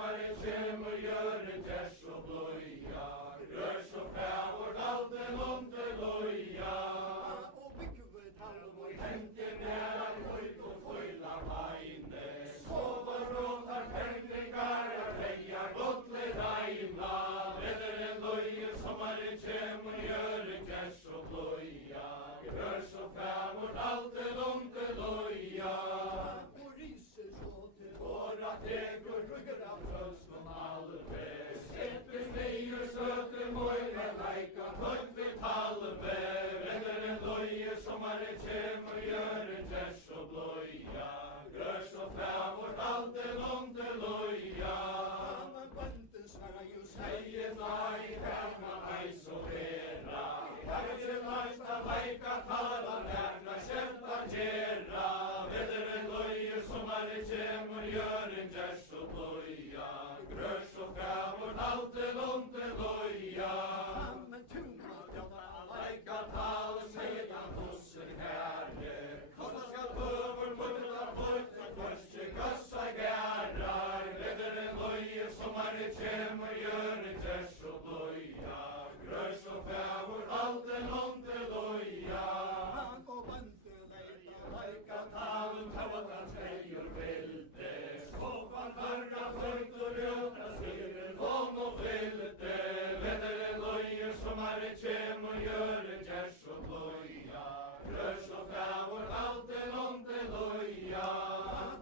sommaren kjemur, jøren gjers og bløya, grørs og fævor, alde lunde loja. Og byggve tallum og Hente næra høyt og føyla veine, sover råtar pendlingar og reiar godle reima. Vederen loje, sommaren kjemur, jøren gjers og bløya, grørs og fævor, alde lunde loja. og riser så til Våra tegur rugger av trøsken alve, Seppes neier søter møyre leika, tøtt vi talve. Vederen loje, sommaren kjemur, jøren gjers og bløya, grørs og fævor, alde lunde loja. Men bønden svarar jo Seie nei, herna eis og vera, herre næsta leika tala, lærna kjenta gjera. Vederen loje, sommaren kjemur, jøren gjers og bløya, grørs og fævor, alde lunde loja. Men tunga Leika tal, sedan hosser herre, kosta skal høver, putta putta, kvarskje gassa gærar. Vederen loje, sommaren kjemur, jøren gjers og bløya, grørs og fævor, alde lunde loja. og bønden leita Leika talum, tavatan skreiur vilde, skofan harra, fløytur, rjóta, skriver, lån og vilde. Vederen loje, sommaren kjemur, jøren gjers og bløya, grørs og fævor, alde lunde loja.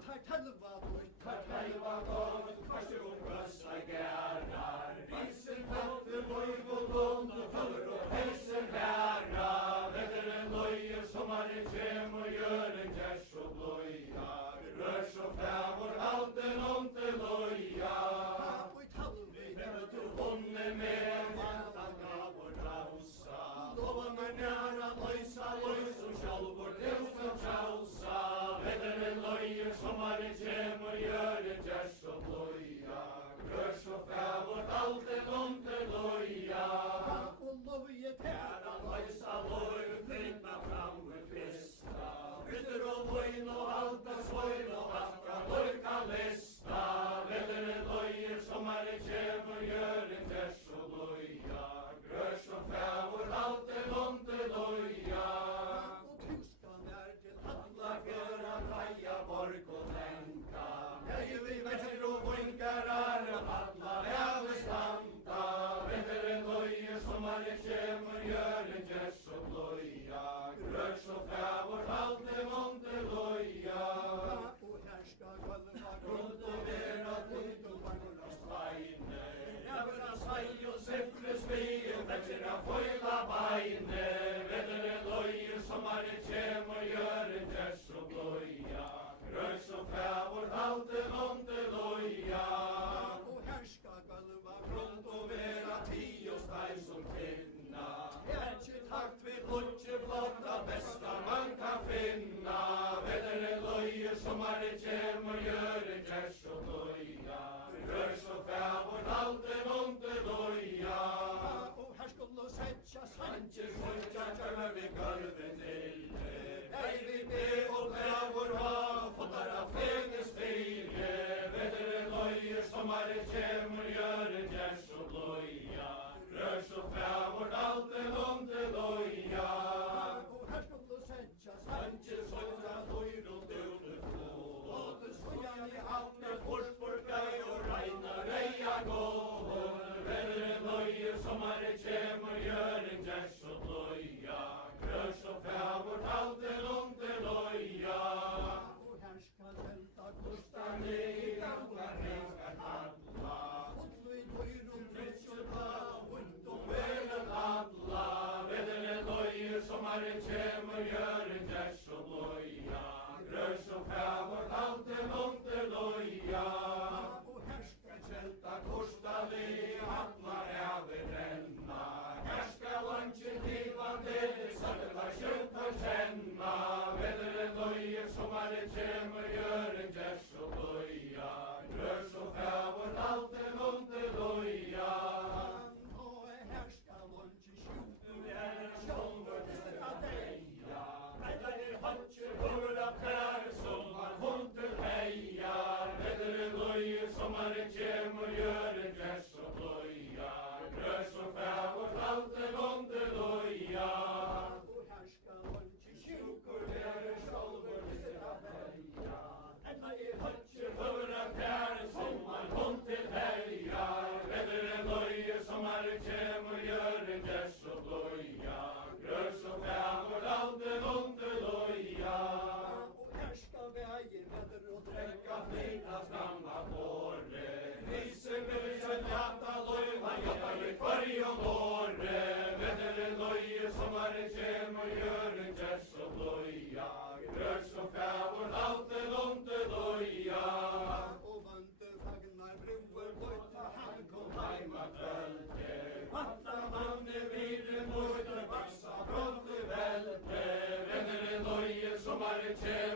tar talva døyt Kartleiva gård, kvarser og grøssa gærar, viser katter, loiv og lån og tøller og helser herra. Vederen loje, sommaren kjemur, jøren gjers og bløya, grørs og fævor, alde lunde loja. og i talvi Hvem du vunne med, vantan gav og rausa, lova meg næra løysa, løysum sjálvor, tilsum tjausa. Vederen loje, sommaren kjemur, jøren gjers og bløya, grørs og fævor, alde lunde loja. og lovje Herra løysa løyv, finna fram med fista, rytter og løgn og alta svøyn og alta løyka lista. Vederen loje, sommaren kjemur, jøren gjers og bløya, grørs og fævor, alde lunde loja. og tuskan til Alla fjøra, dreia, borg og lenka, hei vi vetter og vinkarar, alla væve standa. Vederen loje, sommaren kjemur, jøren gjers og bløya, grørs og fævor, alde lunde loja. og her skal gulva Grund og vera tøyt og vangur steine, Rævura sei og sifres vi, vetter av føyla beine. Vederen loje, sommaren kjemur, jøren gjers og bløya, grørs og fævor, alde lunde loja. og her skal gulva Grund og vera ti og stein som kvinna, Erkje takt vi blodje blotta, besta man kan finna. Vederen loje, sommaren kjemur, jøren gjers og bløya, grørs og fævor, alde lunde loja. og her skulle setja Sanche sutja tjørna vi gulvet nille, Nei vi be og bævor ha, fotar av fene spille. Vederen loje, sommaren kjemur, jøren gjers og bløya, grørs og fævor, alde lunde loja. og her skulle setja Sanche sutja høyr og døde få, Låte skojan i havne, fort blei og reina reia gå. Vederen loje, sommaren kjemur, jøren gjers og bløya, grørs og fævor, alde lunde loja. og her skal selta Stanni gamla regnskar handla, sommaren kjemur, jören gräs og bløya, grøs og fævor, halden under loja. Og herska lunchi sjúkur verður sjálfur við að velja. Enna Høtjer høvra fjære, sommar kom til helja, vedderen loje, sommaren kjemur, jören gräs og bløya, grøs og fævor, halden under loja. og herska vegir veður og Drekka flytast fram að borre, Nýsum við sér hjarta loiva, jafna í hverjum orre. Veðurinn logi, sommarinn kemur, jörin gess og loja, grös og fjávur, haldin undir loja. og vöndu fagnar brúur bløta hann kom Heima kvöldi, vanta manni vírin, mútur baksa, bróttu veldi. Veðurinn logi, sommarinn kemur,